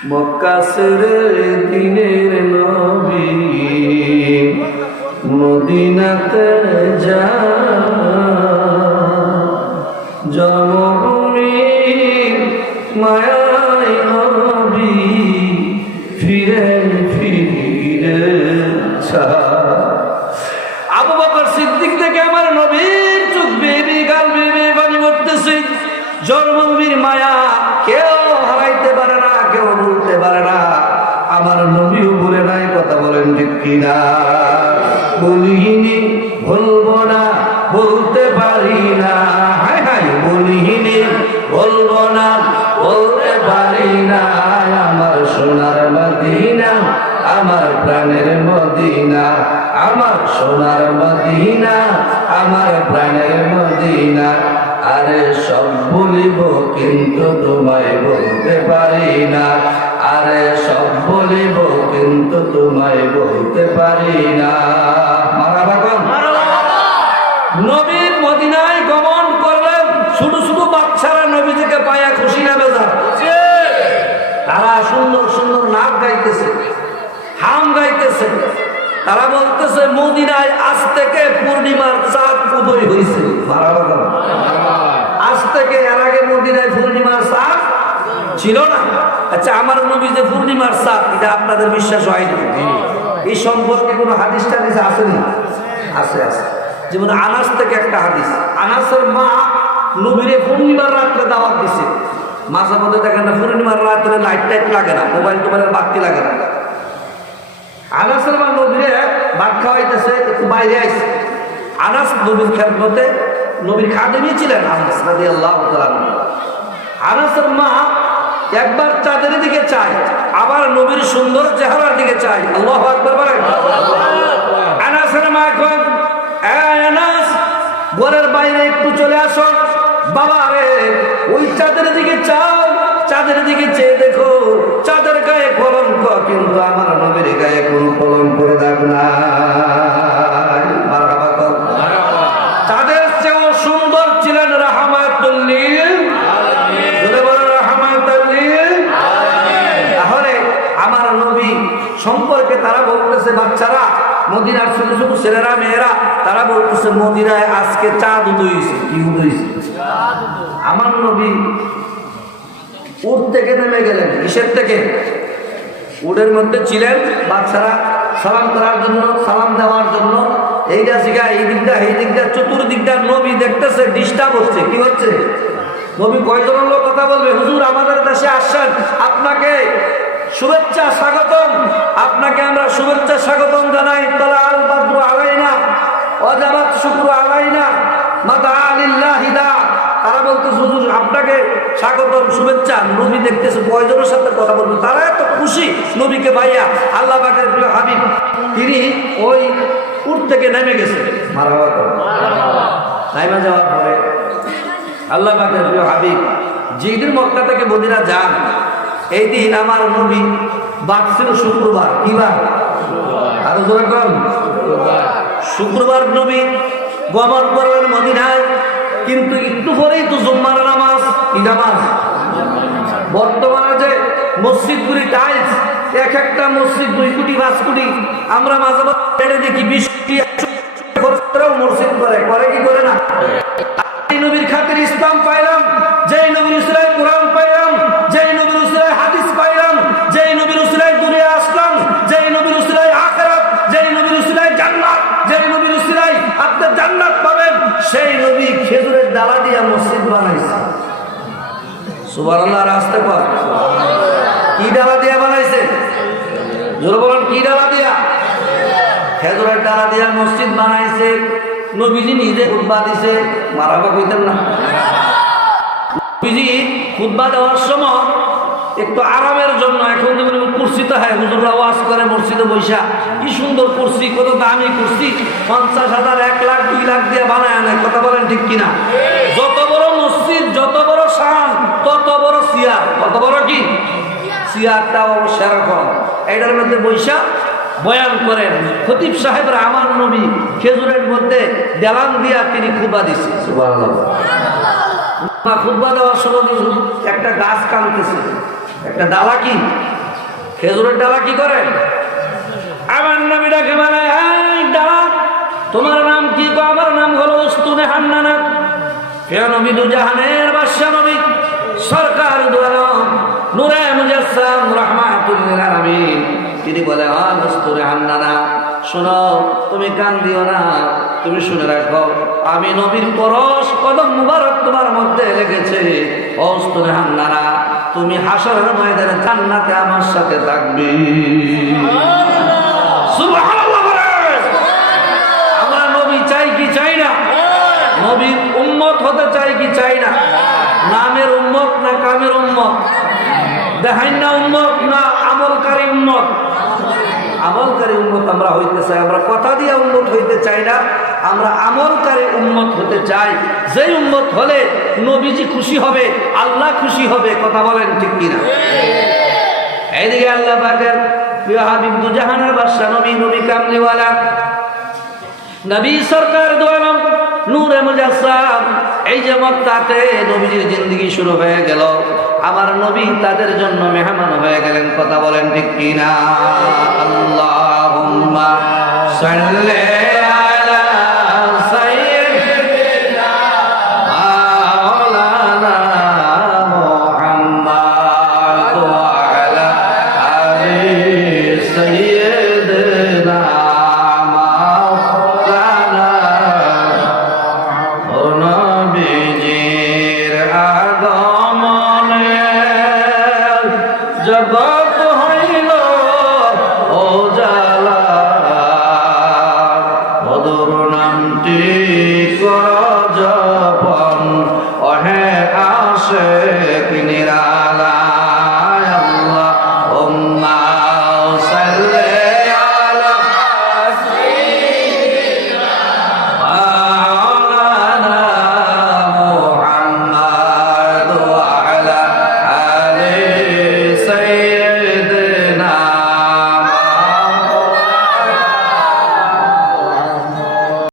মক্কাসের দিনের নবী, মদিনাতে যা জন্মভূমি মায়াই নবী, ফিরে ফিরে আবু বকর সিদ্দিক থেকে আমার নবীর চোখ বেবি গাল বেবি পানি করতেছে জন্মভূমির মায়া কেউ হারাইতে পারে না কেউ বলতে পারে না আমার নবীও বলে নাই কথা বলেন ঠিক কিনা? বলিনি, বলব না, বলতে পারি না। হাই হাই, বলিনি, বলব না, বলতে পারি না। আমার সোনার মদিনা, আমার প্রাণের মদিনা, আমার সোনার মদিনা, আমার প্রাণের মদিনা। আরে সব বলিব, কিন্তু তোমায় বলতে পারি না। আরে সব বলিব কিন্তু তোমায় বলতে পারি না। মারা বাগন। নবীর মদিনায় গমন করলেন ছোট ছোট বাচ্চারা নবীজিকে পায়া খুশি না বেজা তারা সুন্দর সুন্দর নাচ গাইতেছে, হাম গাইতেছে। তারা বলতেছে, মদিনায় আজ থেকে পূর্ণিমার চাঁদ উদয় হয়েছে। আজ থেকে এর আগে মদিনায় পূর্ণিমার চাঁদ ছিল না। আচ্ছা আমার নবী যে পূর্ণিমার চাঁদ এটা আপনাদের বিশ্বাস হয়নি এই সম্পর্কে কোনো হাদিস টাদিস আসেনি আছে আছে। যেমন আনাস থেকে একটা হাদিস আনাসের মা নবীরে পূর্ণিমার রাত্রে দাওয়াত দিছে। মাঝে মধ্যে দেখেন না পূর্ণিমার রাত্রে লাইট টাইট লাগে না মোবাইল টোবাইলের বাতি লাগে না। আনাসের মা নবীরে ভাত খাওয়াইতেছে একটু বাইরে আইছে। আনাস নবীর খেদমতে নবীর খাদেমই ছিলেন আনাস রাদি আল্লাহ আনাসের মা একবার চাঁদের দিকে চাই, আবার নবীর সুন্দর চেহারার দিকে চাই। আল্লাহ আকবর বলেন। আনাসের মা এখন আনাস, ঘরের বাইরে একটু চলে আসো। বাবা রে, ওই চাঁদের দিকে চাও চাঁদের দিকে চেয়ে দেখো, চাঁদের গায়ে কলঙ্ক কিন্তু আমার নবীর গায়ে নবী সম্পর্কে তারা বলতেছে, বাচ্চারা, মদিনার ছোট ছোট ছেলেরা, মেয়েরা, তারা বলতেছে, মদিনায় আজকে চাঁদ উদয় কি উদয় হয়েছে? আমার নবী উঠ থেকে নেমে গেলেন। কিসের থেকে? উডের মধ্যে ছিলেন বাচ্চারা। সালাম করার জন্য, সালাম দেওয়ার জন্য। এইটা শিখা এই দিকটা এই দিকটা, চতুর্দিকটা নবী দেখতেছে, ডিস্টার্ব হচ্ছে। কি হচ্ছে? নবী কয়জনের লোক কথা বলবে। হুজুর, আমাদের দেশে আসছেন আপনাকে শুভেচ্ছা স্বাগতম আপনাকে আমরা শুভেচ্ছা, স্বাগতম জানাই। তলা আল বাদ্র আলাইনা অজাবাত শুক্র আলাইনা মাতা তারা স্বাগতম, শুভেচ্ছা, নবী সাথে কথা তারা এত খুশি নবীকে ভাইয়া, আল্লাহ হাবিব। তিনি ওই থেকে নেমে গেছে। আল্লাহ হাবিব, যেদিন মক্কা থেকে মদিনা যান, এই দিন আমার নবী বাদ ছিল শুক্রবার কি বার? আরও জোরে কম শুক্রবার। নবী গমন করলেন মদিনায় কিন্তু একটু পরেই তো জুম্মার নামাজ কি নামাজ? বর্তমানে যে মসজিদগুলি টাইলস এক একটা মসজিদ দুই কোটি পাঁচ কোটি আমরা মাঝে মাঝে দেখি বিশ কোটি মসজিদ করে করে ডালা দিয়া মসজিদ বানাইছে। সুবহানাল্লাহ রাস্তে পর কি ডালা দিয়া বানাইছে? জোর বলেন, কি ডালা দিয়া? খেজুরের ডালা দিয়া মসজিদ বানাইছে। নবীজি নিজে উদ্বা দিছে। মারাবা কইতেন না। নবীজি খুতবা দেওয়ার সময় একটু আরামের জন্য, এখন যেমন কুর্সি তো হয়, হুজুররা ওয়াজ করে মসজিদে বৈশা, কি সুন্দর কুর্সি, কত দামি কুর্সি, পঞ্চাশ হাজার, এক লাখ, দুই লাখ দিয়ে বানায় আনে, কথা বলেন ঠিক কিনা? যত বড় মসজিদ, যত বড় শান, তত বড় সিয়ার কত বড় কি? সিয়ারটাও সেরকম এটার মধ্যে বৈশা বয়ান করেন, খতিব সাহেবরা আমার নবী, খেজুরের মধ্যে দেলান দিয়া তিনি খুবা দিছে। খুবা দেওয়ার সময় একটা গাছ কামতেছে একটা ডালা কি? খেজুরের ডালা কি করে? আমার নবী ডাকে এই ডালা, তোমার নাম কি আমার নাম হলো উস্তুনে হান্নানা কে নবী দু জাহানের বাদশাহ নবী, সরকার দু আলম নূরে মুজাসসাম রাহমাতুল্লিল আলামিন। তিনি বলে, আ উস্তুনে হান্নানা শোনো, তুমি কান দিও না, তুমি শুনে রাখো, আমি নবীর পরশ কদম মুবারক তোমার মধ্যে লেগেছে অস্তুরে হান্নানা তুমি হাসরের ময়দানে জান্নাতে আমার সাথে থাকবে। আমরা নবী চাই কি চাই না? নবীর উম্মত হতে চাই কি চাই না? নামের উম্মত না কামের উম্মত? দেখাই না উম্মত না আমলকারী উম্মত? আমলকারী। উম্মত আমরা হইতে চাই আমরা কথা দিয়ে উন্মত হইতে চাই না। আমরা আমলকারী উম্মত হতে চাই। যেই উম্মত হলে নবীজি খুশি হবে, আল্লাহ খুশি হবে, কথা বলেন ঠিক কিনা? এইদিকে আল্লাহ পাকের প্রিয় হাবিব দুজাহানের বাদশা নবী নবী কামলিওয়ালা। নবী সরকার দোয়ালাম নূরে মুজাসসাম, এই যে মক্কাতে নবীজির জিন্দগি শুরু হয়ে গেল। আমার নবী তাদের জন্য মেহমান হয়ে গেলেন, কথা বলেন ঠিক কিনা? আল্লাহুম্মা সাল্লি Allah.